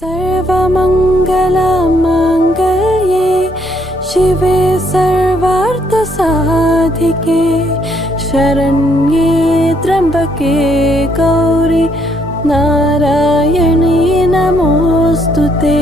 सर्वमङ्गलमाङ्गल्ये शिवे सर्वार्थसाधिके शरण्ये त्र्यम्बके गौरी नारायणी नमोऽस्तुते।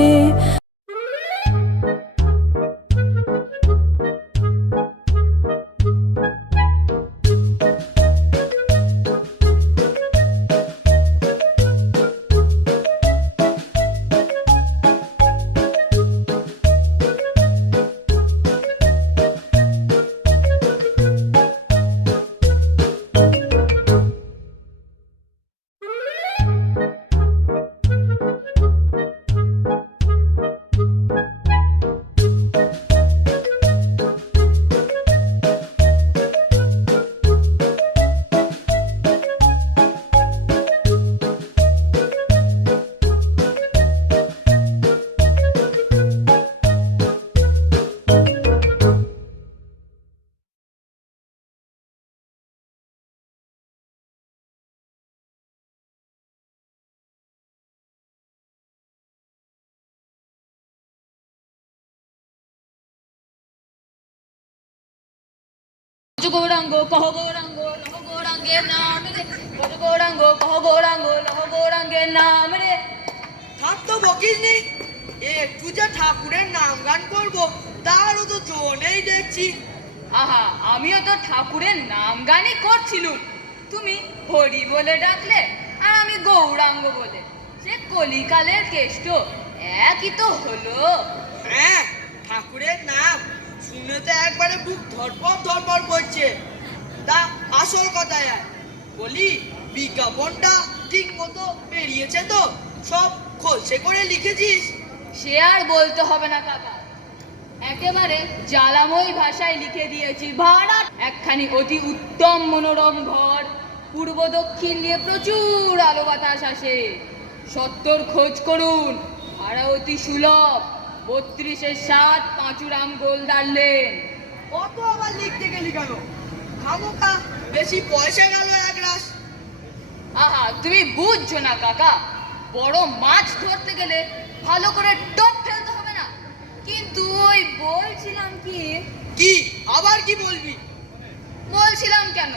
গৌরাঙ্গ কহ গৌরাঙ্গ লহ গৌরাঙ্গের নাম রে, গৌরাঙ্গ কহ গৌরাঙ্গ লহ গৌরাঙ্গের নাম রে। থাক তো বকিস নি, একটু যে ঠাকুরের নাম গান করবো তারও তো জো নেই দেখছি। আহা, আমিও তো ঠাকুরের নাম গানই করছিলুম, তুমি হরি বলে ডাকলে আর আমি গৌরাঙ্গ বলে। সে কলিকালের কেষ্ট একই তো হলো। হ্যাঁ, ঠাকুরের নাম শুনে তো একবারে বুক ধরপড় ধরপড় করছে। তা আসল কথায় বলি, বিজ্ঞাপনটা ঠিক মতো বেরিয়েছে তো? সব খোলসে করে লিখেছিস? সে আর বলতে হবে না কাকা, একেবারে জ্বালাময় ভাষায় লিখে দিয়েছি। ভাড়া একখানি অতি উত্তম মনোরম ঘর, পূর্ব দক্ষিণ দিয়ে প্রচুর আলো বাতাস আসে। সত্তর খোঁজ করুন, ভাড়া অতি সুলভ, 32-7 পাঁচুরাম গোলদার লেন। কত আবার লিখতে গেলি কেন? খামোকা বেশি পয়সা গেল এক রাস। আহা, তুমি বুঝছো না কাকা, বড় মাছ ধরতে গেলে ভালো করে টোপ ফেলতে হবে না। কিন্তু ওই বলছিলাম কি আবার কি বলবি? বলছিলাম কেন,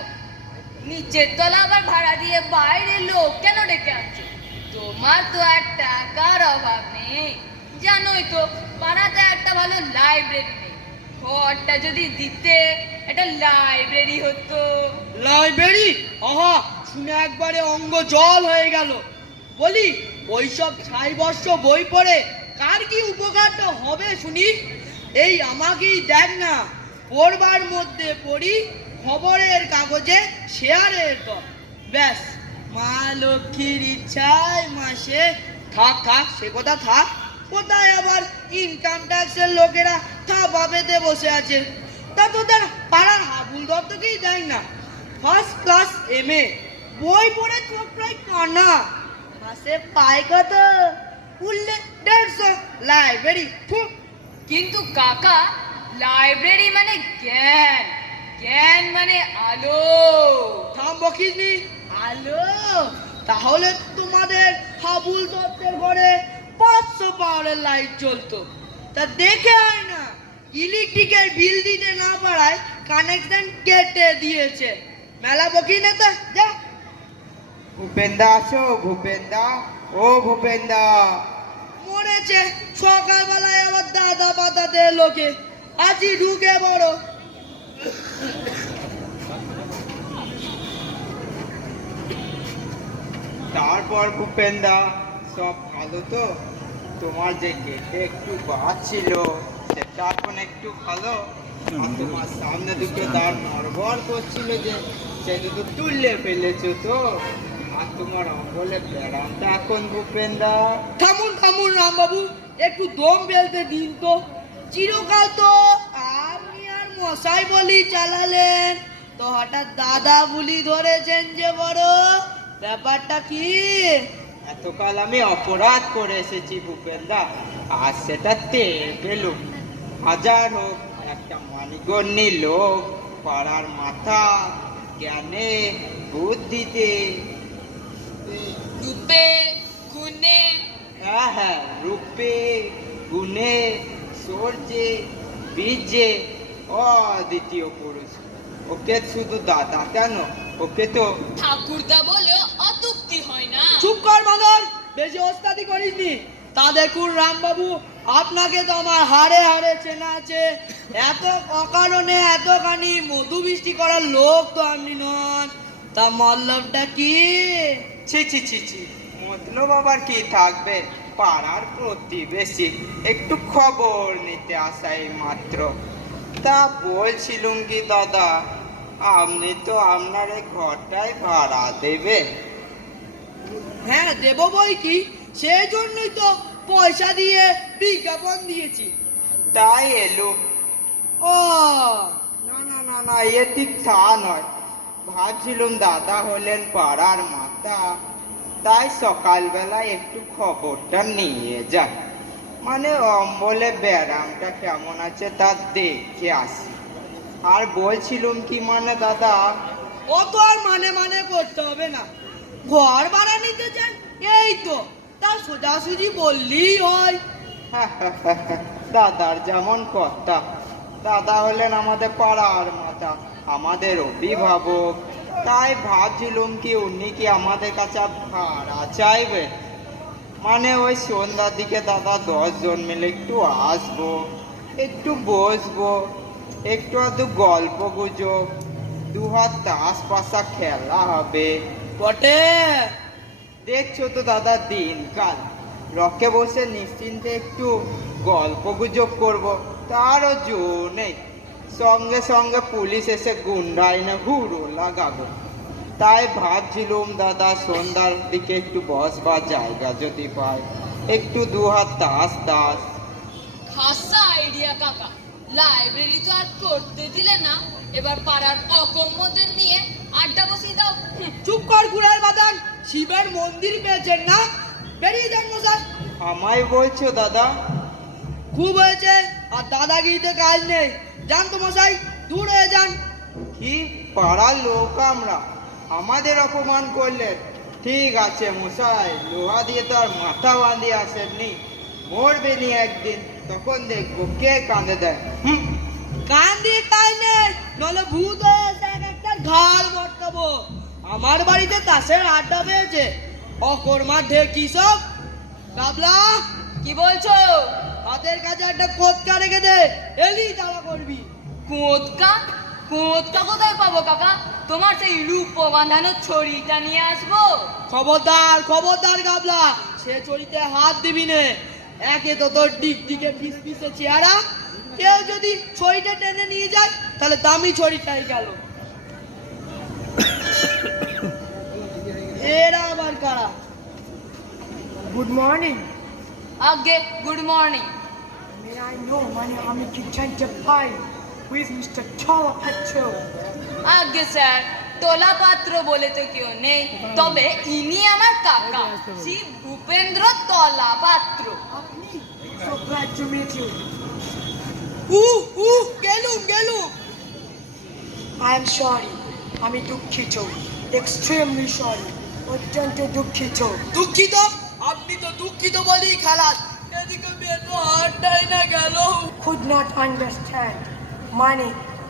নিচের তলা আবার ভাড়া দিয়ে বাইরে লোক কেন ডেকে আনছো? তোমার তো আর টাকার অভাব নেই, জানোই তো পাড়াতে একটা ভালো লাইব্রেরি নেই। ঘরটা যদি দিতে একটা লাইব্রেরি হতো। লাইব্রেরি? আহা, শুনে একবারে অঙ্গ জল হয়ে গেল। বলি, ওইসব ছাইবর্ষ বই পড়ে কার কি উপকারটা হবে শুনি? এই আমাকেই দেখ না, পড়বার মধ্যে পড়ি খবরের কাগজে শেয়ারের দর, ব্যাস মা লক্ষ্মীর ইচ্ছায় মাসে। থাক সে কথা থাক। কোথায় আবার ইনকাম ট্যাক্সের লোকেরা থাপা পেতে বসে আছে। তা তোদের পাড়ার হাবুল দত্তকেই দেয় না, ফার্স্ট ক্লাস MA, বই পড়ে চোখ প্রায় কানা, মাসে পায় কত? উঠলে 150। লাইব্রেরি কিন্তু কাকা, লাইব্রেরি মানে জ্ঞান, জ্ঞান মানে আলো। থাম বকিস নি, আলো? তাহলে তোমাদের হাবুল দত্তের ঘরে 500 পাওয়ারের লাইট জ্বলতো। তা দেখে আয় না, ইলেকট্রিকের বিল দিতে না পারায় কানেকশন কেটে দিয়েছে। মেলা বকি না তো, যা। ভূপেন্দা আছো? ভূপেন্দা, ও ভূপেন্দা। মরেছে সকালবেলায় আবার দাদা পাতাতে লোকে, আজই ঢুকে বড়। তারপর ভূপেন্দা, সব ভালো তো? তোমার যে গেটে একটু বাদ ছিল সেটা এখন একটু ভালো? আর তোমার সামনে দুটো দাঁড় নড়বড় করছিল যে সে দুটো তুললে ফেলেছো তো? আর তোমার অঙ্গলে ব্যারামটা এখন ভূপেন্দা? থামুন রামবাবু, একটু দম ফেলতে দিন তো। চিরকাল তো আপনি আর মশাই বলি চালালেন, তো হঠাৎ দাদা বুলি ধরেছেন যে বড়, ব্যাপারটা কি? এতকাল আমি অপরাধ করে এসেছি ভূপেন্দা, আর সেটা টের পেলুম। হাজার হোক, একটা মানিগণ্যি লোক, পাড়ার মাথা, জ্ঞানে বুদ্ধিতে রূপে গুণে হ্যাঁ হ্যাঁ, রূপে গুণে সৌর্যে বীর্যে অদ্বিতীয় পুরুষ। ওকে শুধু দাদা কেন, ওকে তো ঠাকুরদা বলে অতুক্তি হয় না। চুপ কর বাঁদর, বেশি ওস্তাদি করিসনি। তা দেখুন রামবাবু, আপনাকে তো আমার হাড়ে হাড়ে চেনা আছে। এত অকারণে এতখানি মধু বৃষ্টি করার লোক তো আপনি নন। তা মতলবটা কি? ছি ছি ছি ছি, মতলব আবার কি থাকবে? পাড়ার প্রতিবেশী, একটু খবর নিতে আসাই মাত্র। তা বলছিলুম কি দাদা, আপনি তো আপনার এই ঘরটাই ভাড়া দেবেন? হ্যাঁ দেবো বই কি, সেই জন্যই তো পয়সা দিয়ে বিজ্ঞাপন দিয়েছি। তাই এলুম। ও না না না না, এ ঠিক তা নয়। ভাবছিলুম দাদা হলেন পাড়ার মাতা, তাই সকালবেলা একটু খবরটা নিয়ে যাই। মানে অম্বলে ব্যারামটা কেমন আছে তা দেখে আসি। আর বলছিলুম কি মানে দাদা, ও তো আর মানে করতে হবে না। ঘর ভাড়া নিতে চান, এই তো, তা সোজাসুজি বললেই হয়। দাদার যেমন কথা। দাদা হলেন আমাদের পাড়ার মাতা, আমাদের অভিভাবক। তাই ভাবছিলুম কি উনি কি আমাদের কাছে ভাড়া চাইবে? মানে ওই সন্ধ্যার দিকে দাদা 10 জন মিলে একটু আসবো, একটু বসবো, একটু আধটু গল্প গুজব, দুহাত তাস পাশা খেলা হবে। বটে, দেখছো তো দাদা দিনকাল, রকে বসে নিশ্চিন্তে একটু গল্প গুজব করবো, তারও জোর নেই। সঙ্গে সঙ্গে পুলিশ এসে গুন্ডাই না হুড়ো লাগাবো। তাই ভাবছিলুম দাদা সন্ধ্যার দিকে একটু বসবার জায়গা যদি পাই, একটু দুহাত তাস তাস। খাসা আইডিয়া কাকা। লাইব্রেরি তো আর করতে দিলে না, এবার পাড়ার অকম্মদের নিয়ে আড্ডা বসিয়ে দাও। চুপ কর গুড়ের বাদান, শিবের মন্দির পেয়েছেন না? বেরিয়ে যান মশাই। আমায় বলছো দাদা? খুব হয়েছে, আর দাদাগিরিতে কাজ নেই। যান তো মশাই, দূর হয়ে যান। কি পাড়ার লোক আমরা, আমাদের অপমান করলেন? ঠিক আছে মশাই, লোহা দিয়ে তো আর মাথা বাঁধিয়ে আসেননি। মরবে নি একদিন, তখন দেখবো কে কাঁদে দেয়। কান দিয়ে কাজ নেই, নলে ভূত হয়ে এসে এক একটা ঘাড় মটকাবো। আমার বাড়িতে তাসের আড্ডা পেয়েছে, অকর্মা ঢেকি সব। কাবলা, কি বলছো? হাতের কাছে একটা কোতকা রেখে দে, এলি তারা করবি। কোতকা? কোতকা কোথায় পাবো কাকা? তোমার সেই রূপ বাঁধানো ছড়িটা নিয়ে আসবো। খবরদার খবরদার গাবলা, সে চড়িতে হাত দিবি নে। একে তো তোর দিক দিকে পিস পিসে চেহারা, কেউ যদি ছড়িটা টেনে নিয়ে যায় তাহলে দামি ছড়িটাই গেল। এরা আবার কারা? Good morning. আগে good morning. May I know মানে আমি কি চাইতে পাই? Who is Mr. Chola Pacho? আগে স্যার, তোলা পাত্র বলে তো কেউ নেই, তবে ইনি আমার কাকা, শ্রী ভূপেন্দ্র তলা পাত্র। আপনি? So glad to meet you. গেলুম। I am sorry. আমি দুঃখিত. Extremely sorry. অত্যন্ত দুঃখিত. দুঃখিত? আপনি তো দুঃখিত বলেই খালাস। এদিকে মেয়ে তো হাতটাই না গেল। Could not understand. মানে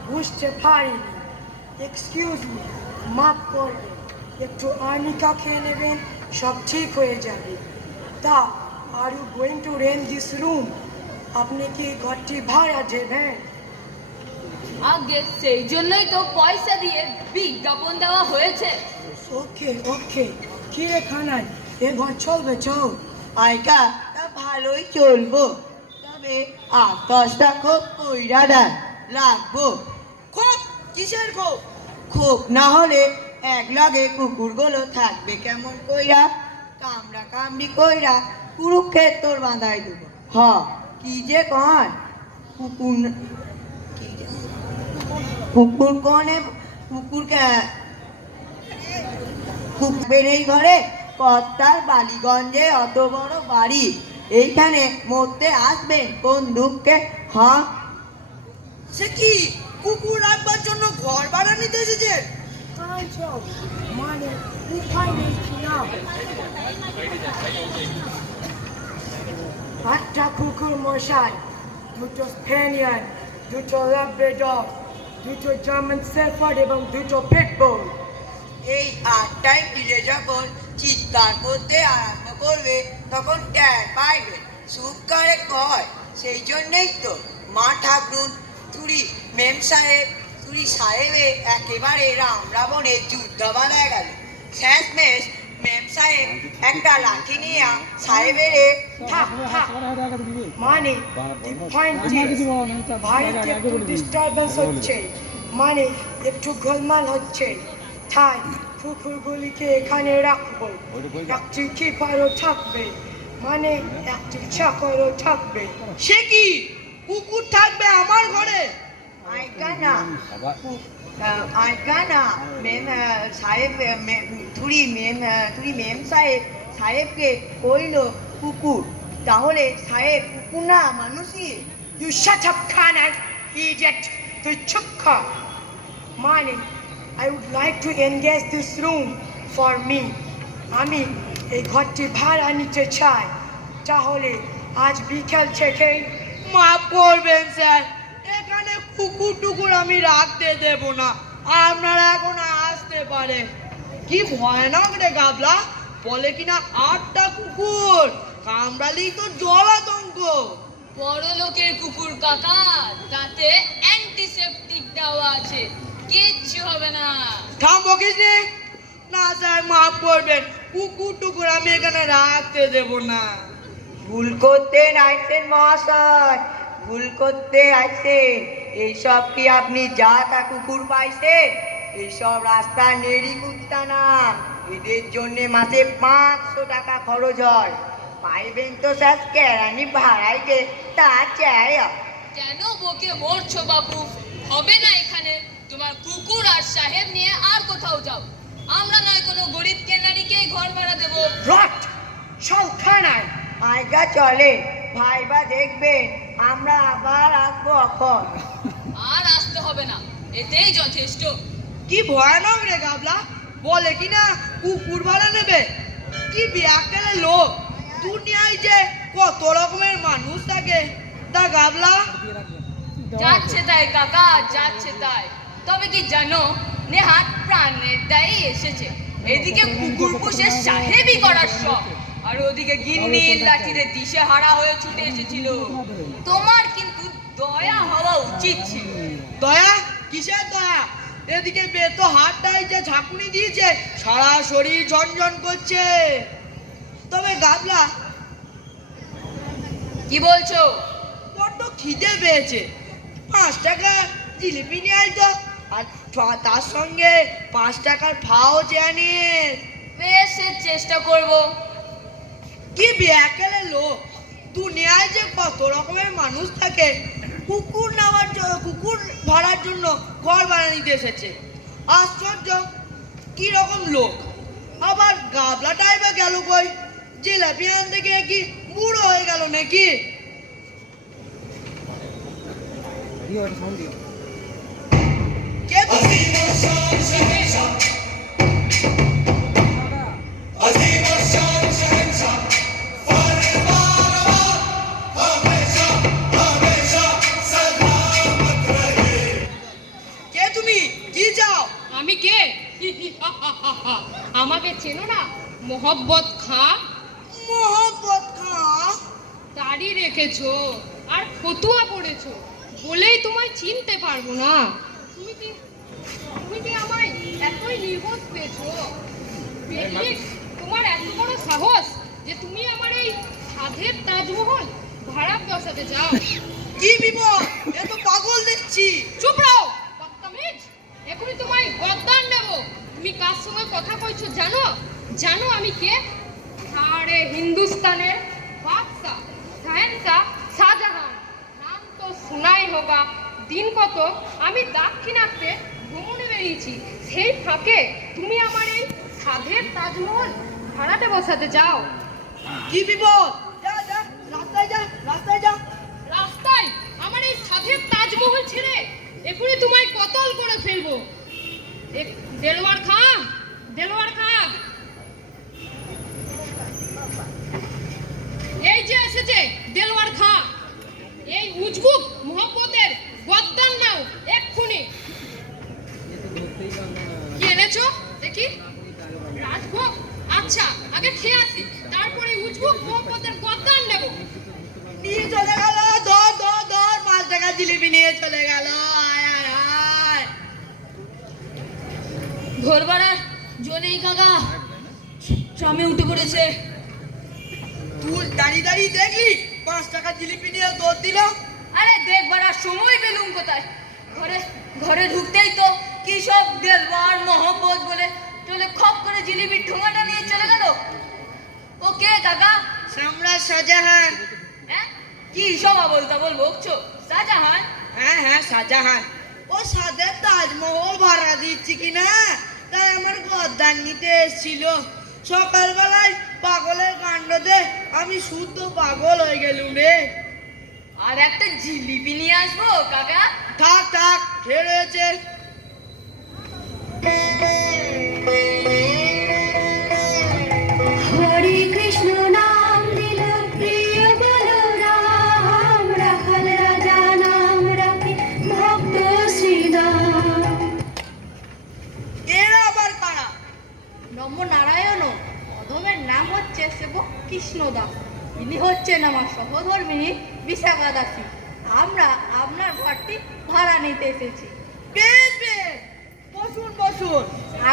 বুঝতে পারিনি. Excuse me. মাফ করবেন. একটু আর্নিকা খেয়ে নেবেন, সব ঠিক হয়ে যাবে। তা, are you going to rent this room? আপনি কি ঘরটি ভাড়া দেবেন? আগে সেই জন্যই তো পয়সা দিয়ে বিজ্ঞাপন দেওয়া হয়েছে। ওকে কি রে খানাই, এ ঘর চলবে চল। আইকা তা ভালোই চলবো, তবে 8-10টা খোপ কইরা দেন লাগবো। খুব কিসের খুব? খোপ না হলে এক লগে কুকুরগুলো থাকবে কেমন কইরা, কামড়া কামড়ি কইরা কুরুক্ষেত্র বাঁধাই দেবো। কি যে কন কুকুর, কুকুর কনে কুকুরকে কুকুরের এই ঘরে কর্তার বালিগঞ্জে অত বড় বাড়ি, এইখানে মরতে আসবেন কোন দুঃখে? সে কি কুকুর রাখবার জন্য ঘর ভাড়া নিতে এসেছে? তাই চল, মানে উপায় নেই কি না। একটা কুকুর মশাই, দুটো স্পেনিয়ান, দুটো ল্যাব্রাডর, দুটো জার্মান শেফার্ড এবং দুটো পিটবুল। এই 8টায় ফিরে যখন চিৎকার করতে আরম্ভ করবে তখন ট্যার পাইবে সুখ করে কয়। সেই জন্যেই তো মা ঠাকুর মেম সাহেব সাহেবে একেবারে রাম রাবণের যুদ্ধ বাঁধা গেল। শেষমেশ মেম সাহেব একটা লাঠি নিয়ে সাহেবের থাক থাক, মানে the point is, বাড়িতে একটু ডিস্টারবেন্স হচ্ছে, মানে একটু গোলমাল হচ্ছে, তাই কুকুরগুলিকে এখানে রাখবো। একটি কিপারও থাকবে, মানে একটি চাকরও থাকবে। সে কি কুকুর থাকবে আমার ঘরে? আইকানা আইকানা মেম সাহেব মেম সাহেবকে কইল কুকুর, তাহলে সাহেব কুকুর না মানুষই? You shut up, Kanan, idiot! তুই চুপ কর। মানে I would like to engage this room for me. আমি এই ঘরটি ভাড়া নিতে চাই, তাহলে আজ বিকেল থেকে। মাফ করবেন স্যার, এখানে কুকুর টুকুর আমি রাখতে দেব না, আপনারা এখন আসতে পারে। কি ভয়ানক রে গাবলা, বলে কিনা 8টা কুকুর কামড়ালেই তো জল আতঙ্ক। বড় লোকের কুকুর কাকা, তাতে অ্যান্টিসেপটিক দেওয়া আছে, কিচ্ছু হবে না। থাম বকিস নে। না স্যার মাফ করবেন, কুকুর টুকুর আমি এখানে রাখতে দেব না। ভুল করতে আইছেন মহাশয়, ভুল করতে আইছেন। এইসব কি আপনি যা তা কুকুর পাইছেন? এইসব রাস্তা নেড়ি কুত্তা না, এদের জন্যে মাসে 500 টাকা খরচ হয়। পাইবেন তো স্যার কেরানি ভাড়াইতে, তা চাই। কেন বকে মরছো বাপু? হবে না এখানে, তোমার কুকুর আর সাহেব নিয়ে আর কোথাও যাও। আমরা নয় কোনো গরিব কেনারিকেই ঘর ভাড়া দেবো। রট, চল খানায়। আইগা চলে ভাইবা, দেখবেন আমরা আবার আসবো এখন। আর আসতে হবে না, এতেই যথেষ্ট। কি ভয়ানক রে গাবলা, বলে কিনা কুকুর ভাড়া নেবে। কি বিয়াকেলে লোক, দুনিয়ায় যে কত রকমের মানুষ থাকে। তা গাবলা যাচ্ছে তাই কাকা, যাচ্ছে তাই। তবে কি জানো, নেহাত প্রাণের দায়ী এসেছে। এদিকে কুকুর পুষে সাহেবই করার শখ, আর ওদিকে গিন্নির লাঠিতে দিশে হারা হয়ে ছুটে এসেছিল। তোমার কিন্তু দয়া হওয়া উচিত ছিল। দয়া? কিসের দয়া? এদিকে বেতো হাতটাই যে ঝাঁকুনি দিয়েছে, সারা শরীর ঝনঝন করছে। তবে গাবলা, কি বলছো? বড্ড খিদে পেয়েছে, 5 টাকা জিলিপি নিয়ে আয় তো, আর তার সঙ্গে 5 টাকার ফাও জানিস। বেশ, চেষ্টা করব। কি বিয়াকেলে লোক, দুনিয়ায় যে কত রকমের মানুষ থাকে। কুকুর কুকুর ভাড়ার জন্য ঘর ভাড়া নিতে এসেছে। আশ্চর্য, কি রকম লোক। আবার গাবলাটাই বা গেল কই? জিলাপি আনতে গিয়ে কি বুড়ো হয়ে গেল নাকি? কে তুমি? কে তুমি? কি চাও? আমি কে? আমাকে চেনো না? মোহব্বত খাঁ। মোহব্বত খাঁ? দাড়ি রেখেছো আর ফতুয়া পড়েছো বলেই তোমায় চিনতে পারবো না। তুমি কি আমায় এতই নির্বোধ পেয়েছো? বেশি তোমার এত বড় সাহস যে তুমি আমার এই সাধের তাজমহল ভাড়া বসাতে চাও? কি বিপদ, এ তো পাগল দেখছি। চুপ রও বদতমিজ, এখনই তোমায় গদ্দান দেব। তুমি কার সঙ্গে কথা কইছো জানো? জানো আমি কে? সারে হিন্দুস্তানের বাদশা শাহেনশাহ শাহজাহান। নাম তো শোনাই হোগা। দিন কত আমি দাক্ষিণাত্যে ভ্রমণে বেরিয়েছি, সেই ফাঁকে তুমি আমার এই সাধের তাজমহল ভাড়াতে বসাতে চাও? কি বিপদ? যা যা, রাস্তায় যা, রাস্তায় যা। রাস্তায় আমার এই সাধের তাজমহল ছেড়ে এখনই তোমায় কতল করে ফেলবো। দেলোয়ার খাঁ, দেলোয়ার খাঁ, এই যে এসেছে উজবুক মোহব্বতের গদ্দান নাও এক্ষুনি। কি এনেছো দেখি? রাজভোগ? আচ্ছা, আগে খেয়ে আসি, তারপরে উজবুক মোহব্বতের গদ্দান নেব। নিয়ে চলে গেল, ধর ধর ধর, 5 টাকা জিলিপি নিয়ে চলে গেল। আয় আয় আয়। ঘোরবার জনেই কাকা ট্রামে উঠে পড়েছে। তুই দাঁড়িয়ে দাঁড়িয়ে দেখলি 5 টাকা জিলিপি নিয়ে দৌড় দিল। আরে দেখবার আর সময় পেলুম কোথায়? ঘরে ঘরে ঢুকতেই তো কি সব দেলবার মোহব্বত বলে চলে খপ করে জিলিপির ঠোঙাটা নিয়ে চলে গেল। ও কে কাকা? সম্রাট শাহজাহান। হ্যাঁ, কি সব বলতা বকছো? শাহজাহান? হ্যাঁ হ্যাঁ, শাহজাহান। ও সাথে তাজমহল ভাড়া দিচ্ছি কিনা তাই আমার গদ্দান নিতে এসেছিল। সকালবেলায় পাগলের কাণ্ডতে আমি শুদ্ধ পাগল হয়ে গেলুম রে। আর একটা জিলিপি নিয়ে আসবো কাকা? থাক থাক, খেয়ে রয়েছে। হরে কৃষ্ণ নাম দিল প্রিয় বলরাম, রাখাল রাজা নাম রাখে ভক্ত শ্রীরাম। এরা আবার কারা? নম নারায়ণ, অধমের নাম হচ্ছে সেবক কৃষ্ণদাস। ইনি হচ্ছেন আমার সহধর্মিনী বিশাখা দাসী। আমরা আপনার ঘরটি ভাড়া নিতে এসেছি। বেশ বেশ, বসুন বসুন।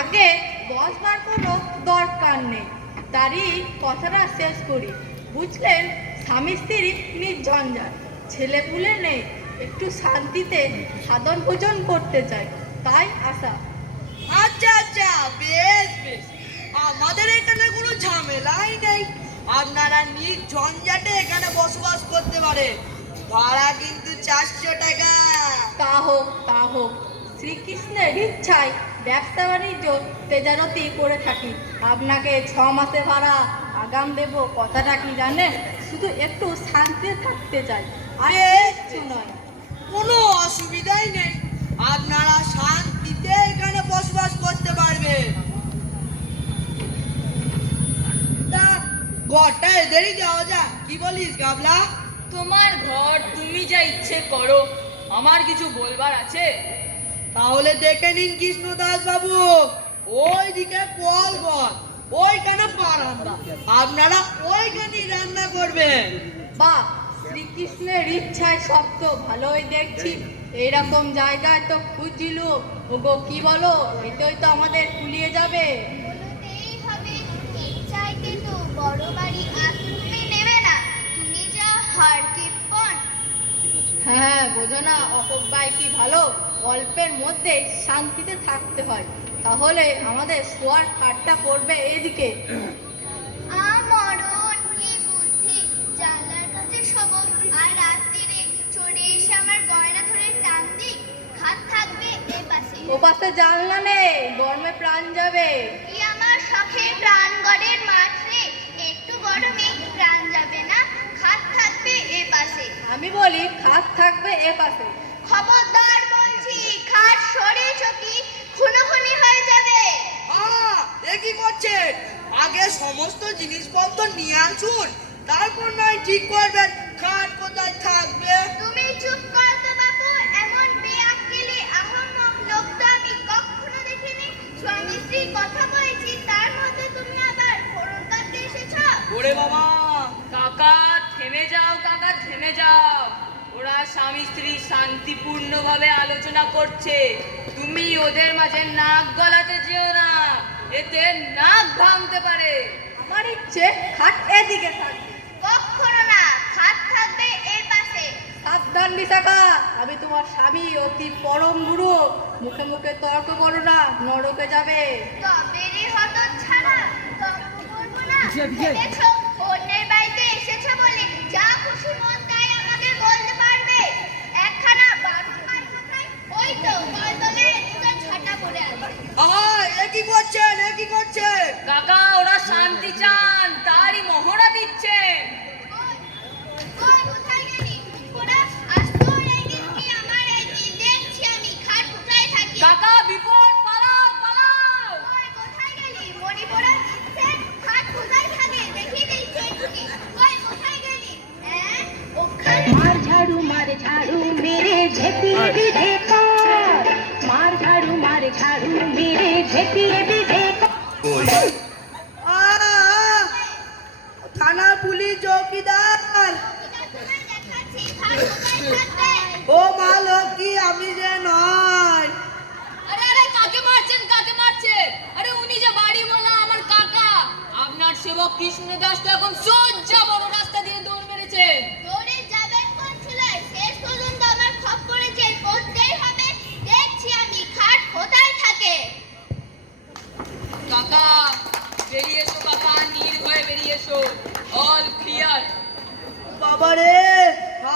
আগে বসবার কোনো দরকার নেই, তারই কথাটা শেষ করি। বুঝলেন, স্বামী স্ত্রী নির্ঝঞ্ঝাট, ছেলেপুলে নেই, একটু শান্তিতে সাধন ভোজন করতে চাই, তাই আসা। আচ্ছা আচ্ছা, বেশ বেশ, আমাদের এখানে কোনো ঝামেলাই নেই। আপনারা নির্ঝঞ্ঝাটে এখানে বসবাস করতে পারে। ভাড়া কিন্তু 400 টাকা। তা হোক তা হোক, শ্রীকৃষ্ণের ইচ্ছায় ব্যবসা বাণিজ্য তেজারতি করে থাকি। আপনাকে 6 মাসে ভাড়া আগাম দেব, কথাটা কি জানেন? শুধু একটু শান্তিতে থাকতে চাই, আর কিছু নয়। কোনো অসুবিধাই নেই, আপনারা শান্তিতে এখানে বসবাস করতে পারবেন। তা ঘরটা এদেরই দেওয়া যাক, কি বলিস গাবলা? তোমার ঘর, তুমি যা ইচ্ছে করো, আমার কিছু বলবার আছে? তাহলে দেখে নিন কৃষ্ণদাস বাবু, ওইদিকে কলঘর, ওইখানে বারান্দা, আপনারা ওইখানেই রান্না করবেন। বাহ, শ্রীকৃষ্ণের ইচ্ছায় সব তো ভালোই দেখছি। এইরকম জায়গায় তো খুঁজছিল। ওগো কি বলো, এটাই তো আমাদের কুলিয়ে যাবে। বলতেই হবে, এর চাইতে তো বড় বাড়ি আর তুমি নেবে না। তুমি যা হার কিপন। হ্যাঁ, বোঝো না অপব্যয় কি ভালো? অল্পের মধ্যে শান্তিতে থাকতে হয়। তাহলে আমাদের শোয়ার খাটটা পড়বে এদিকে। মরণ কি বুদ্ধি, জানলার কাছে শোবো আর রাত্রিরে চড়ে এসে আমার গয়না ধরে টান দি। খাট থাকবে এ পাশে। ও পাশে জানলা নেই, গরমে প্রাণ যাবে। কি আমার শখের প্রাণগড়ের মাঠ রে, একটু গরমে প্রাণ যাবে না। খাট থাকবে এ পাশে। আমি বলি খাট থাকবে এ পাশে। খবরদার বলছি, খাট সরিয়েছ কি খুনোখুনি হয়ে যাবে। এ কি করছেন? আগে সমস্ত জিনিসপত্র নিয়ে আসুন, তারপর নয় ঠিক করবেন খাট কোথায় থাকবে। তুমি চুপ করো তো বাবু, এমন বেআক্কেলি আহম্মক লোক তো আমি কখনো দেখিনি। স্বামী স্ত্রী কথা বলছি, তার মধ্যে তুমি আবার ফোড়ন কাটতে এসেছো। ওরে বাবা, কাকা থেমে যাও, কাকা থেমে যাও। ওরা স্বামী স্ত্রী শান্তিপূর্ণভাবে আলোচনা করছে, তুমি ওদের মাঝে নাক গলাতে যেও না, এতে নাক ভাঙতে পারে। আমার ইচ্ছে খাট এদিকে থাকবে। কখনো না, খাট থাকবে এর পাশে। সাবধান বিশাখা, আমি তোমার স্বামী, অতি পরম গুরু। মুখে মুখে তর্ক করো না, নরকে যাবে। তবে রে হতচ্ছাড়া, তর্ক করবো না। ভেবেছো অন্যের বাড়িতে এসেছো বলে যা খুশি মন তাই আমাকে বলতে পারবে? একখানা বারুদ মার কোথায়? ওই তো কলতলে দুটো ছাটা পড়ে আছে। এ কি করছেন? এ কি করছেন? কাকা ওরা শান্তি চান, তারই মহড়া দিচ্ছেন। ওই কোথায় গেলি? ওরা আসতো রেগে কি আমার এই কি দেখছি আমি খাট কোথায় থাকি। কাকা বিপদ, পালাও পালাও। ওই কোথায় গেলি? মণিপুরা দিচ্ছে খাট কোথায় থাকে দেখি দিচ্ছে এক্ষুনি। ওই কোথায় গেলি? বিধে কর মার ঝাড়ু মেরে ঝেঁটিয়ে বিধে কর থানা পুলিশ চৌকিদার দেখাচ্ছি ঘাট কোথায় থাকবে ও মা লক্ষ্মী আমি যে নয় আরে আরে কাকে মারছেন আরে উনি যে বাড়ি বলা আমার কাকা আপনার সেবক কৃষ্ণদাস তো এখন সোজা বড় রাস্তা দিয়ে দৌড় মেরেছে দৌড়ে যাবেন কোন চুলায় শেষ পর্যন্ত আমার খপ্পরে যে পড়তেই হবে দেখছি আমি ঘাট কোথায় থাকে কাকা বেরিয়ে এসো কাকা নির্ভয়ে বেরিয়ে এসো অল ক্লিয়ার বাবা রে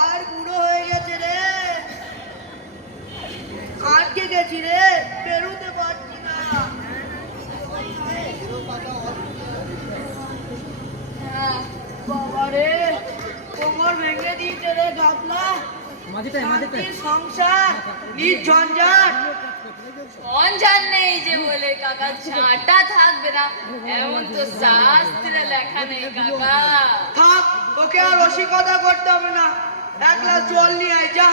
আর বুড়ো হয়ে গেছে রে আটকে গেছি রে বেরোতে পারছি না বাবা রে কোমর ভেঙে দিয়েছে রে গাবলা শান্তির সংসার নির্ঝঞ্ঝাট অঞ্জান নেই যে বলে কাকা ঝাঁটা থাকবে না এমন তো শাস্ত্রে লেখা নেই কাকা থাক ওকে আর রসিকতা করতে হবে না এক গ্লাস জল নিয়ে আয় যা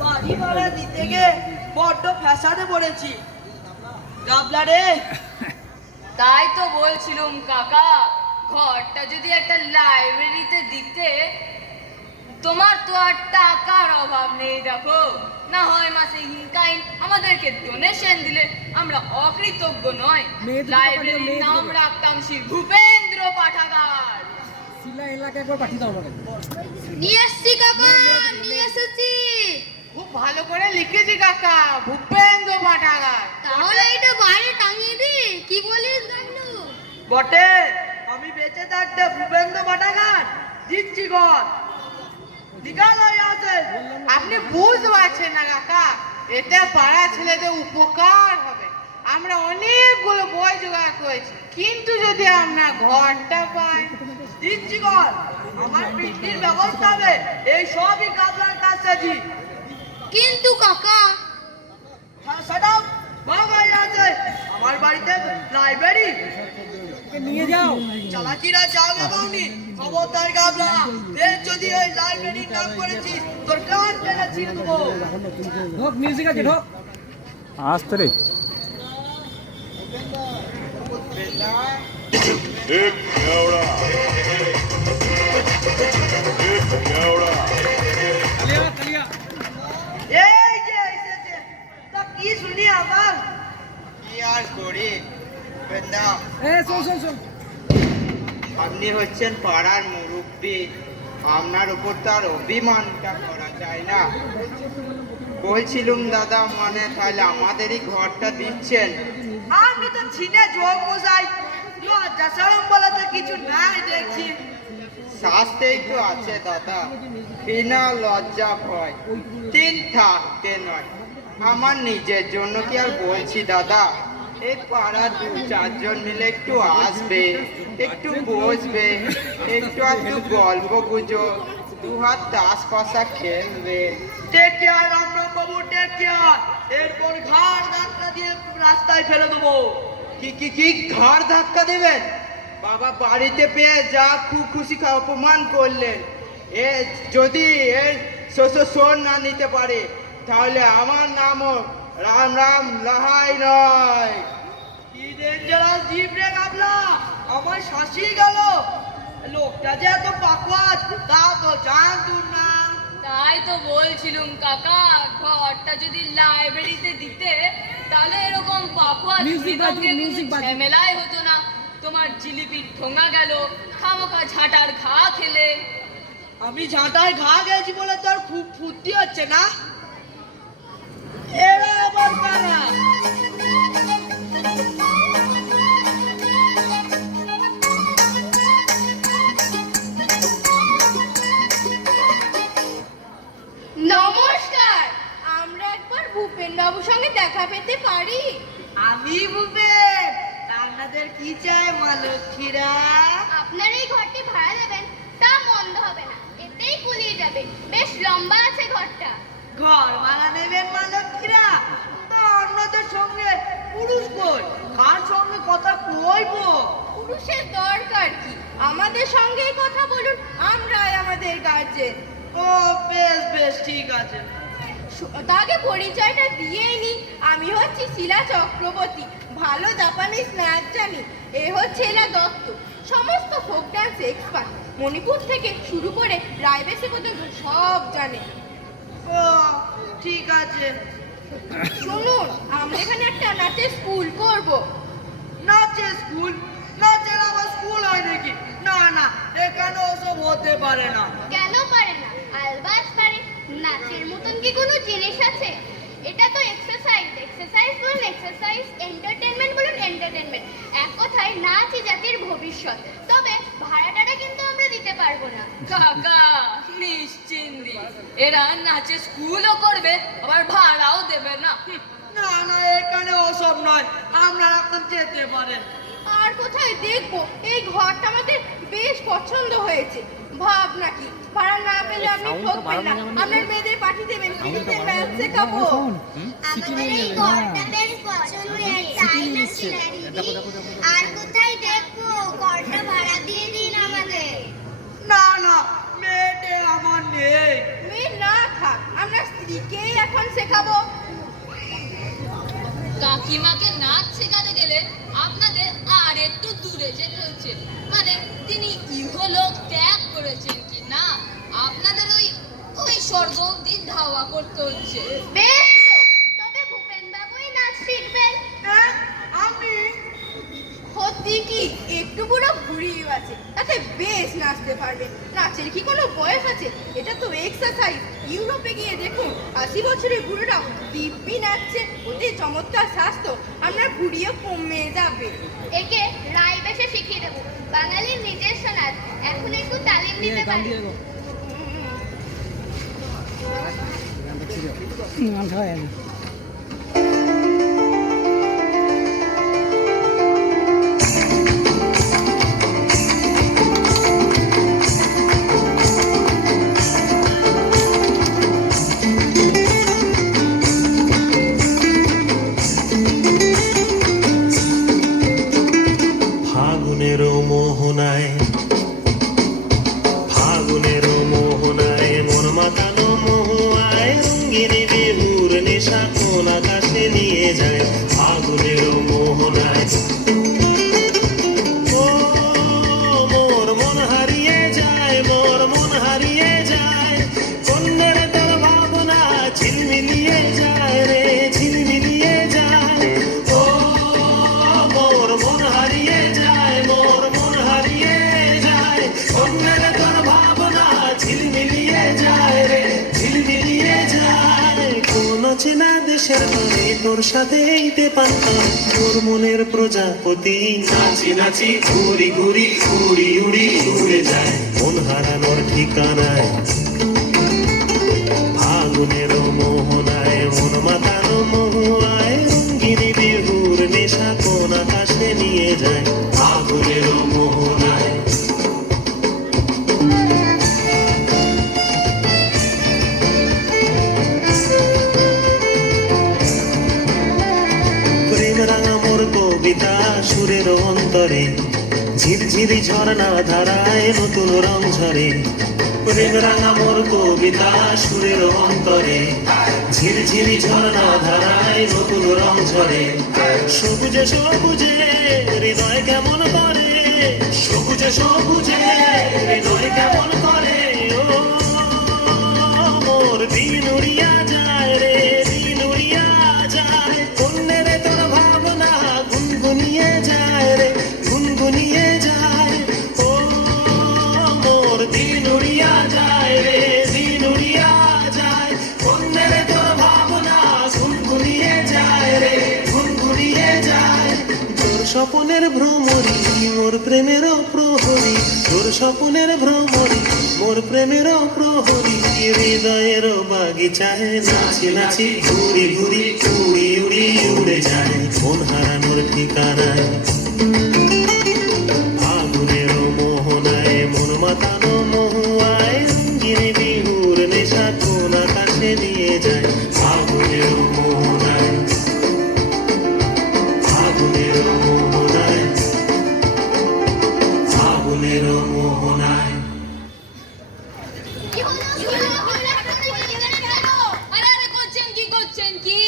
বাড়ি ভাড়া দিতে গিয়ে বড্ড ফ্যাসাদে পড়েছি গাবলা রে তাই তো বলছিলাম কাকা ঘরটা যদি একটা লাইব্রেরিতে দিতে তোমার তো আর টাকার অভাব নেই দেখো না হয় মাসে ইনকাইন আমাদেরকে ডোনেশন দিলে আমরা অকৃতজ্ঞ নয় লাইব্রেরির নাম রাখতাম শ্রী ভূপেন্দ্র পাঠাগার নিয়ে এসছি কাকা নিয়ে এসেছি খুব ভালো করে লিখেছি কাকা ভূপেন্দ্র পাঠাগার তাহলে এটা বাইরে টাঙিয়ে দি কি বলিস গাবলু বটে আমি বেঁচে থাকতে ভূপেন্দ্র পাঠাগার দিচ্ছি ঘর নিকালো আছে আপনি বুঝতে পারছেন না কাকা এতে পাড়া ছেলেদের উপকার হবে আমরা অনেকগুলো বই জোগাড় করেছি কিন্তু যদি আমরা ঘরটা পাই দিচ্ছি ঘর আমার বৃষ্টির ব্যবস্থা হবে এই সবই গাবলার কাজ সাজি কিন্তু কাকা সেটাও বাবাই আছে আমার বাড়িতে লাইব্রেরি নিয়ে যাও চালাকিরা যাবে বাউনি খবরদার গাবলা এর যদি ওই লাইব্রেরির নাম করেছিস তোর কান টেনে ছিঁড়ে দেবো ঢোক মিউজিক আছে ঢোক আসতে রে এই যে এসেছে তা কি শুনি আবার কি আর করি বেন্দা আপনি হচ্ছেন পাড়ার মুরব্বী আপনার উপর তো আর অভিমানটা করা যায় না বলছিলুম দাদা মানে তাহলে আমাদেরই ঘরটা দিচ্ছেন আমি তো ছিনে যোগ মশাই লজ্জা শরম বলাতে কিছু নাই দেখছি শাস্তেই তো আছে দাদা বিনা লজ্জা ভয় তিন থাকতে নয় আমার নিজের জন্য কি আর বলছি দাদা এই পাড়ার 2-4 মিলে একটু আসবে একটু বসবে একটু গল্প গুজব 2 হাত তাস পাশা খেলবে টেক কেয়ার রামরাম বাবু টেক কেয়ার এরপর ঘাড় ধাক্কা দিয়ে রাস্তায় ফেলে দেবো কি ঘাড় ধাক্কা দেবেন বাবা বাড়িতে পেয়ে যা খুব খুশি অপমান করলেন এ যদি এর শোন না নিতে পারে তাহলে আমার নামও রাম রাম লাহাই নয় কি ডেঞ্জারাস জিপ রে গাবলা আমার শাসি গেল লোকটা যে এত পাকওয়াজ তা তো জানতুম না তাই তো বলছিলুম কাকা ঘরটা যদি লাইব্রেরিতে দিতে তাহলে এরকম পাকুয়ার ঝামেলাই হতো না তোমার জিলিপির ঠোঙা গেল খামোকা ঝাঁটার ঘা খেলে আমি ঝাঁটায় ঘা গেছি বলে তোর খুব ফুর্তি হচ্ছে না এরা আবার কারা নমস্কার আমরা একবার ভূপেন বাবুর সঙ্গে দেখা পেতে পারি আমি ভূপেন আপনাদের কি চাই মা লক্ষ্মীরা আপনার এই ঘরটি ভাড়া দেবেন তা মন্দ হবে না এতেই কুলিয়ে যাবে বেশ লম্বা আছে ঘরটা ঘর ভাড়া নেবেন মা লক্ষ্মীরা? তা অন্যদের সঙ্গে পুরুষ কই? কার সঙ্গে কথা কইবো? পুরুষের দরকার কি? আমাদের সঙ্গেই কথা বলুন, আমরাই আমাদের গার্জেন। ও বেশ বেশ ঠিক আছে। তাকে পরিচয়টা দিয়েই নি। আমি হচ্ছি শিলা চক্রবর্তী, ভালো জাপানিজ নাচ জানি। এ হচ্ছে এলা দত্ত, সমস্ত ফোক ডান্স এক্সপার্ট। মণিপুর থেকে শুরু করে রায়বেশি পর্যন্ত সব জানে। ও ঠিক আছে। শুনুন, আমরা এখানে একটা নাচের স্কুল করব। নাচের স্কুল? নাচের আবার স্কুল হয় নাকি? না না, এখানে ওসব হতে পারে না। কেন পারে না? আলবাস পারে। নাচের মতন কি কোনো জিনিস আছে? এটা তো এক্সারসাইজ। এক্সারসাইজ বলুন এক্সারসাইজ, এন্টারটেনমেন্ট বলুন এন্টারটেনমেন্ট। এক কথায় নাচই জাতির ভবিষ্যৎ। তবে ভাড়াটাটা কিন্তু আমরা দিতে পারবো না। কাকা নিশ্চিন্তি, এরা নাচে স্কুলও করবে আবার ভাড়াও দেবে না। না না, এখানে ওসব নয়, আপনারা এখন যেতে পারেন। আর কোথায় দেখবো? এই ঘরটা আমাদের বেশ পছন্দ হয়েছে। ভাব নাকি ভাড়া না পেলে আপনি ঠকবেন না, আপনার মেয়েদের পাঠিয়ে দেবেন, ফ্রিতে ম্যাথ শেখাবো। আমাদের এই ঘরটা বেশ পছন্দের, তাই না সিনারি? আর কোথায় দেখবো? ঘরটা ভাড়া দিয়ে দিন আমাদের। না না, মেয়েটে আমার নেই। মেয়ে না থাক, আমরা স্ত্রীকেই এখন শেখাবো। কাকিমাকে নাচ শেখাতে গেলে আপনাদের আর একটু দূরে যেতে হচ্ছে। মানে তিনি ইহলোক ত্যাগ করেছেন কি না, আপনাদের ওই স্বর্গ অব্দি ধাওয়া করতে হচ্ছে। বেশ তো, তবে ভূপেন বাবুই নাচ শিখবেন। হ্যাঁ, আমি? সত্যি কি? একটু বুড়ো ভুড়িও আছে, তাতে বেশ নাচতে পারবে। নাচের কি কোনো বয়স আছে? এটা তো এক্সারসাইজ। ইউরোপে গিয়ে দেখুন, 80 বছরের বুড়োরা দিব্যি নাচছে। ওদের চমৎকার স্বাস্থ্য, আমরা ভুড়িও কমে যাবে। একে রায়বেশে শিখিয়ে দেবো, বাঙালির নিজস্ব নাচ। এখন একটু তালিম দিতে পারি। ফাগুনের মোহনায় মন মাতানো মহুয়ায় রঙিন বিহুর নেশা কোন আকাশে নিয়ে যায়। ফাগুনের মোহনায় ও মোর মন হারিয়ে যায়, মোর মন হারিয়ে যায়। কন্যের তোর ভাবনা ঝিলমিলিয়ে যায় রে, ঝিলমিলিয়ে যায়। ও মোর মন হারিয়ে যায়, মোর মন হারিয়ে যায়। কন্যের তোর ভাবনা ঝিলমিলিয়ে যায় রে, ঝিলমিলিয়ে যায়। কোন চেনা দেশের তরে তোর সাথে এইতে পান্তাম, তোর মনের প্রজাপতি নাচি নাচি ঘুরি ঘুরি উড়ি উড়ি উড়ে যায় মন হারানোর ঠিকানায়। ফাগুনের মোহনায় মন মাতানো মহুয়ায় রঙ্গিনী বিহুর নেশা কোন আকাশে নিয়ে যায়। ফাগুনের মোহনায় প্রেম রাঙা মোর কবিতা সুরের অন্তরে ঝিরঝিরি ঝর্ণা ধারায় নতুন রং ঝরে। প্রেম রাঙা মোর কবিতা সুরের অন্তরে ঝিরঝিরি ঝর্ণা ধারায় নতুন রং ঝরে। সবুজে সবুজে হৃদয় কেমন করে, সবুজে সবুজে হৃদয় কেমন করে। ও মোর দিন উড়িয়া যায় রে, দিন উড়িয়া যায়। কন্যের তোর ভাবনা গুনগুনিয়ে যায় রে, গুনগুনিয়ে যায়। ও মোর দিন উড়িয়া যায় রে, দিন উড়িয়া যায়। কন্যের তোর ভাবনা গুনগুনিয়ে যায় রে, গুনগুনিয়ে যায়। তোর স্বপনের ভ্রমরি মোর প্রেমের প্রহরী, তোর স্বপনের ভ্রমরি মোর প্রেমের প্রহরী। হৃদয়ের বাগিচায় নাচি নাচি ঘুরি ঘুরি উড়ি উড়ি উড়ে যায় মন হারানোর ঠিকানায়। ফাগুনের মোহনায় মন মাতানো মহুয়ায় রঙ্গিন বিহুর নেশা কোন আকাশে দিয়ে যায় আগুনের মোহনায়, আগুনের মোহনায়, আগুনের মোহনায়। আরে আরে করছেন কি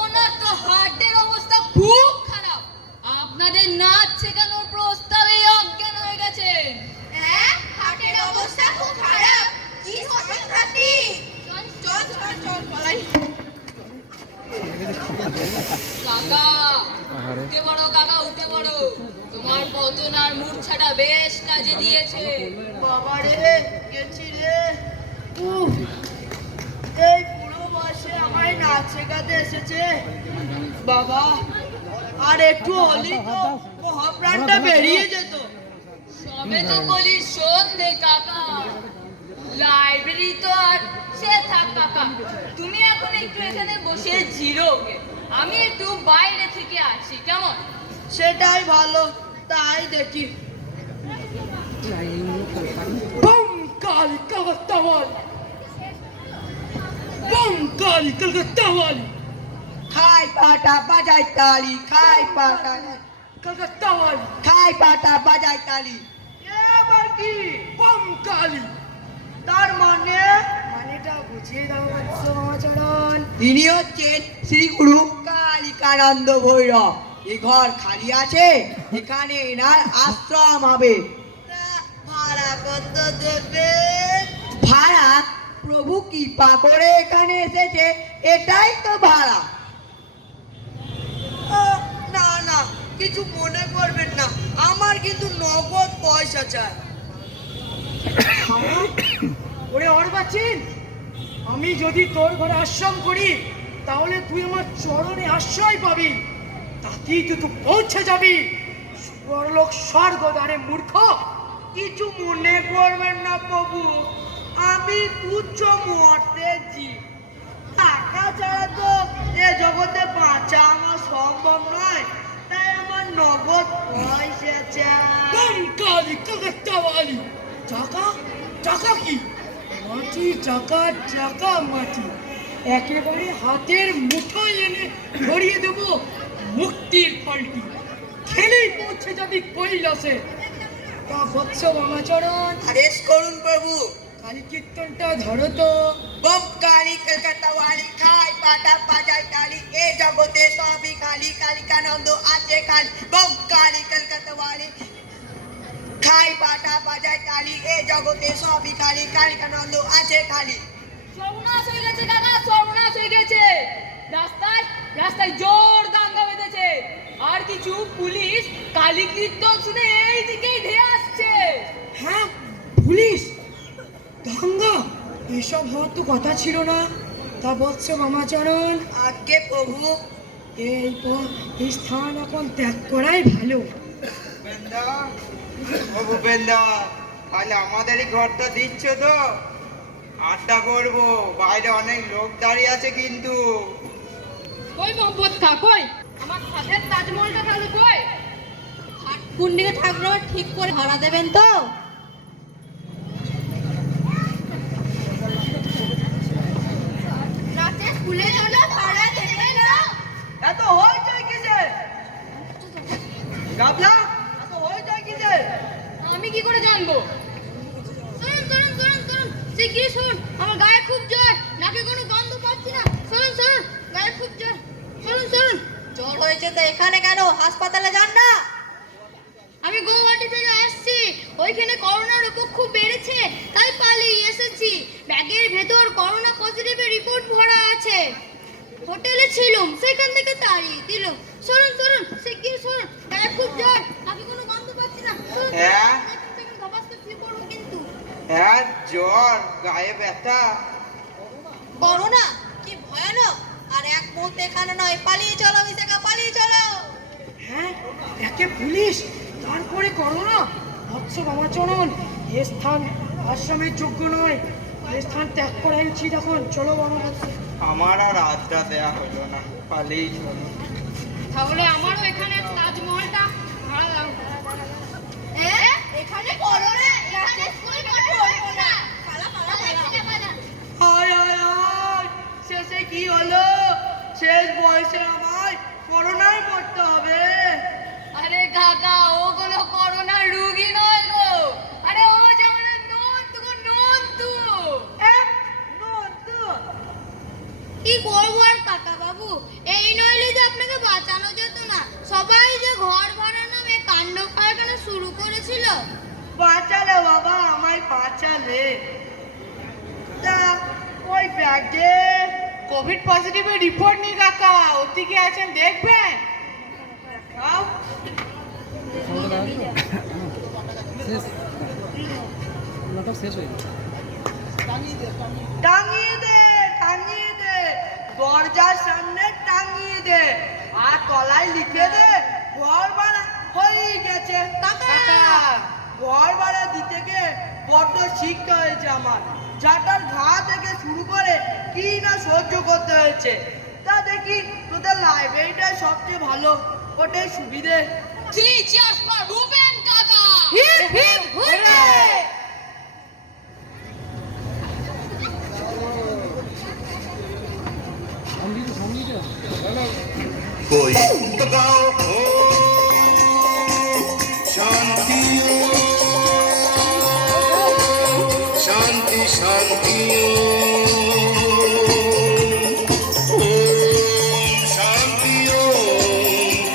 ওনার তো হার্টের অবস্থা খুব খারাপ, আপনাদের নাচ শেখানোর প্রস্তাবে অজ্ঞান হয়ে গেছেন। হ্যাঁ, হাটের অবস্থা খুব খারাপ। কি সাংঘাতি। চল পলাই। কাকা উঠে বড়, কাকা উঠে বড়, তোমার পতন আর মূর্ছাটা বেশ কাজে দিয়েছে। বাবা রে, গেছি রে। এই পুরো বয়সে আমায় নাচ শেখাতে এসেছে বাবা, আর একটু হলি তো মহাপ্রাণটা বেরিয়ে যেত। সবে তো বলি সন্ধে কাকা, লাইব্রেরি তো আর সে থাক কাকা, তুমি এখন একটু এখানে বসে জিরোগে, আমি একটু বাইরে থেকে আসি, কেমন? সেটাই ভালো, তাই দেখি। খাই পাটা বাজাই তালি, খাই পাটা খাই পাটা বাজাই তালি। এবার কি কালী, তার মানেটা বুঝিয়ে দাও বৎসচরণ। ইনি হচ্ছেন শ্রী গুরু কালিকানন্দ ভৈরব। এই ঘর খালি আছে, এখানে এনার আশ্রম হবে। ভাড়া কত দেবে? ভাড়া প্রভু কৃপা করে এখানে এসেছে, এটাই তো ভাড়া। না না, কিছু মনে করবেন না, আমার কিন্তু নগদ পয়সা চাই। ওরে অর্বাচীন, আমি যদি তোর ঘরে আশ্রম করি তাহলে তুই আমার চরণে আশ্রয় পাবি, তাতেই তুই পৌঁছে যাবি বড়লোক স্বর্গদ্বারে। মূর্খ, কিছু মনে করবেন না প্রভু, আমি তুচ্ছ মরতেছি, টাকা ছাড়া তো এ জগতে বাঁচা আমার সম্ভব নয়, তাই আমার নগদ পয়সা চাই। টাকা টাকা কি মাটি, টাকা টাকা মাটি, একেবারে হাতের মুঠোয় এনে ধরিয়ে দেব মুক্তির ফলটি, খেলেই পৌঁছে যাবি কৈলাসে। তা বৎস বামাচরণ, আদেশ করুন প্রভু। কালী কীর্তনটা ধরো তো। বম কালী কলকাতা ওয়ালি, খাই পাটা বাজাই তালি, এ জগতে সবই খালি, কালিকানন্দ আছে খালি। বম কালী কলকাতা ওয়ালি, খাই পাটা বাজাই তালি, এ জগতে সবই খালি, কালিকানন্দ আছে খালি। সর্বনাশ হয়ে গেছে কাকা, সর্বনাশ হয়ে গেছে। রাস্তায় রাস্তায় জোর দাঙ্গা বেঁধেছে, আর কিছু পুলিশ কালী কীর্তন শুনে এই দিকেই ধেয়ে আসছে। হ্যাঁ, পুলিশ দাঙ্গা, এসব হওয়ার তো কথা ছিল না। তা বৎস বামাচরণ, আজ্ঞে প্রভু। এই স্থান এখন ত্যাগ করাই ভালো। ভূপেন্দা, ও ভূপেন্দা, তাহলে আমাদেরই ঘরটা দিচ্ছ তো? আড্ডা করবো, বাইরে অনেক লোক দাঁড়িয়ে আছে কিন্তু। কই মোহাম্মদ খা, কই আমার সাথের তাজমহলটা তাহলে কই? কোন দিকে থাকলো ঠিক করে ভাড়া দেবেন তো? রাতে স্কুলে চলো, ভাড়া দেবে না। এত হয়েছে কিসে? গাবলা, এত হয়েছে কিসে? আমি কি করে জানবো? শুনুন, শিগগিরই শুনুন, আমার গায়ে খুব জ্বর, নাকে কোনো গন্ধ পাচ্ছি না। শুনুন, গায়ে খুব জ্বর। শুনুন, জ্বর হয়েছে তো এখানে কেন? হাসপাতালে যান না। আমি গৌহাটি থেকে আসছি, ওইখানে করোনার উপর খুব বেড়েছে, তাই পালিয়ে এসেছি। ব্যাগের ভেতর করোনা পজিটিভের রিপোর্ট ভরা আছে। হোটেলে ছিলাম, সেখান থেকে তাড়িয়ে দিল। শুনুন, শিগগিরই শুনুন, গায়ে খুব জ্বর, নাকে কোনো গন্ধ পাচ্ছি না। হ্যাঁ? ধপাসকে ফিরে পড়বো কিন্তু। হ্যাঁ, জ্বর, গায়ে ব্যথা। করোনা কি ভয়ানক! আর এক মুহূর্তে এখানে নয়, পালিয়ে চলো বিশাখা, পালিয়ে চলো। হ্যাঁ, একে পুলিশ, তারপরে করোনা। বৎস বামাচরণ, এ স্থান আশ্রমের যোগ্য নয়, এ স্থান ত্যাগ করাই উচিত এখন। চলো বাবা। আমার আর আড্ডা দেয়া হলো না, পালিয়ে চলো। তাহলে আমারও এখানে তাজমহলটা ভাড়া দাও। এখানে করোনা, এখানে স্কুল করবো না। পালা। আয় আয় আয়, কাকা, ও কোনো করোনার রুগী নয় গো। আরে ও যে আমাদের নন্তু গো, নন্তু। কি করবো আর কাকা বাবু, এই নইলে যে আপনাকে বাঁচানো যেত না। সবাই যে ঘর ভাড়া নামে কাণ্ড কারখানা শুরু করেছিল। বাঁচালে বাবা, আমায় বাঁচালে। তা ওই ব্যাগে কোভিড পজিটিভের রিপোর্ট নেই কাকা, ওদিকে আছেন দেখবেন। দেখাও। টাঙিয়ে দে, টাঙিয়ে দে, দরজার সামনে টাঙিয়ে দে, আর তলায় লিখে দে ঘর ভাড়া হয়ে গেছে। কাকা, ঘর ভাড়া দিতে গিয়ে বড্ড শিক্ষা হয়েছে আমার। যাটার ঘা থেকে শুরু করে কি না সহ্য করতে হয়েছে। তা দেখি তোদের লাইব্রেরিটাই সবচেয়ে ভালো, ওটাই সুবিধে। 3 cheers for ভূপেন কাকা। Hip hip hooray. कोई गाओ हो शांति शांति शांति ओम शांति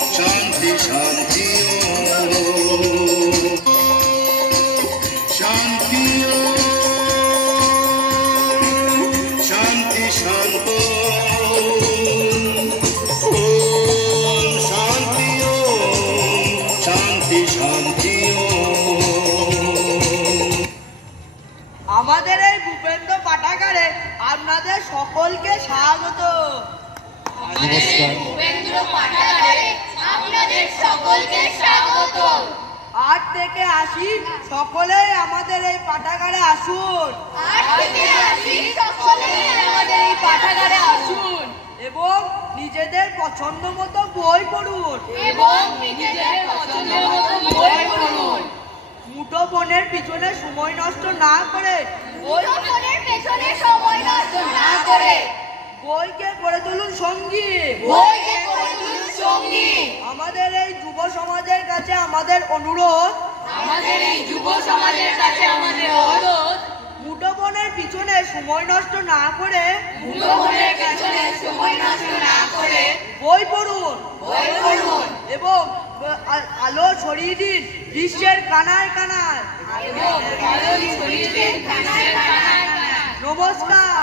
शांति शांति शांति शांति शांति আমাদের এই ভূপেন্দ্র পাঠাগারে আপনাদের সকলকে স্বাগত। ভূপেন্দ্র পাঠাগারে আপনাদের সকলকে স্বাগত। 8 থেকে 80 সকলেই আমাদের এই পাঠাগারে আসুন। 8 থেকে 80 সকলেই আমাদের এই পাঠাগারে আসুন এবং নিজেদের পছন্দ মতো বই পড়ুন। এবং নিজেদের পছন্দের মতো বই পড়ুন। মুঠো ফোনের পিছনে সময় নষ্ট না করে ফোনের পেছনে সময় নষ্ট না করে বইকে করে তুলুন সঙ্গী। বইকে করে তুলুন সঙ্গী। আমাদের এই যুব সমাজের কাছে আমাদের অনুরোধ, আমাদের এই যুব সমাজের কাছে আমাদের অনুরোধ, মুঠোফোনের পিছনে সময় নষ্ট না করে মুঠোফোনের পেছনে সময় নষ্ট না করে বই পড়ুন। বই পড়ুন এবং আলো ছড়িয়ে দিন বিশ্বের কানায় কানায়। এবং আলো ছড়িয়ে দিন কানায় কানায়। নমস্কার।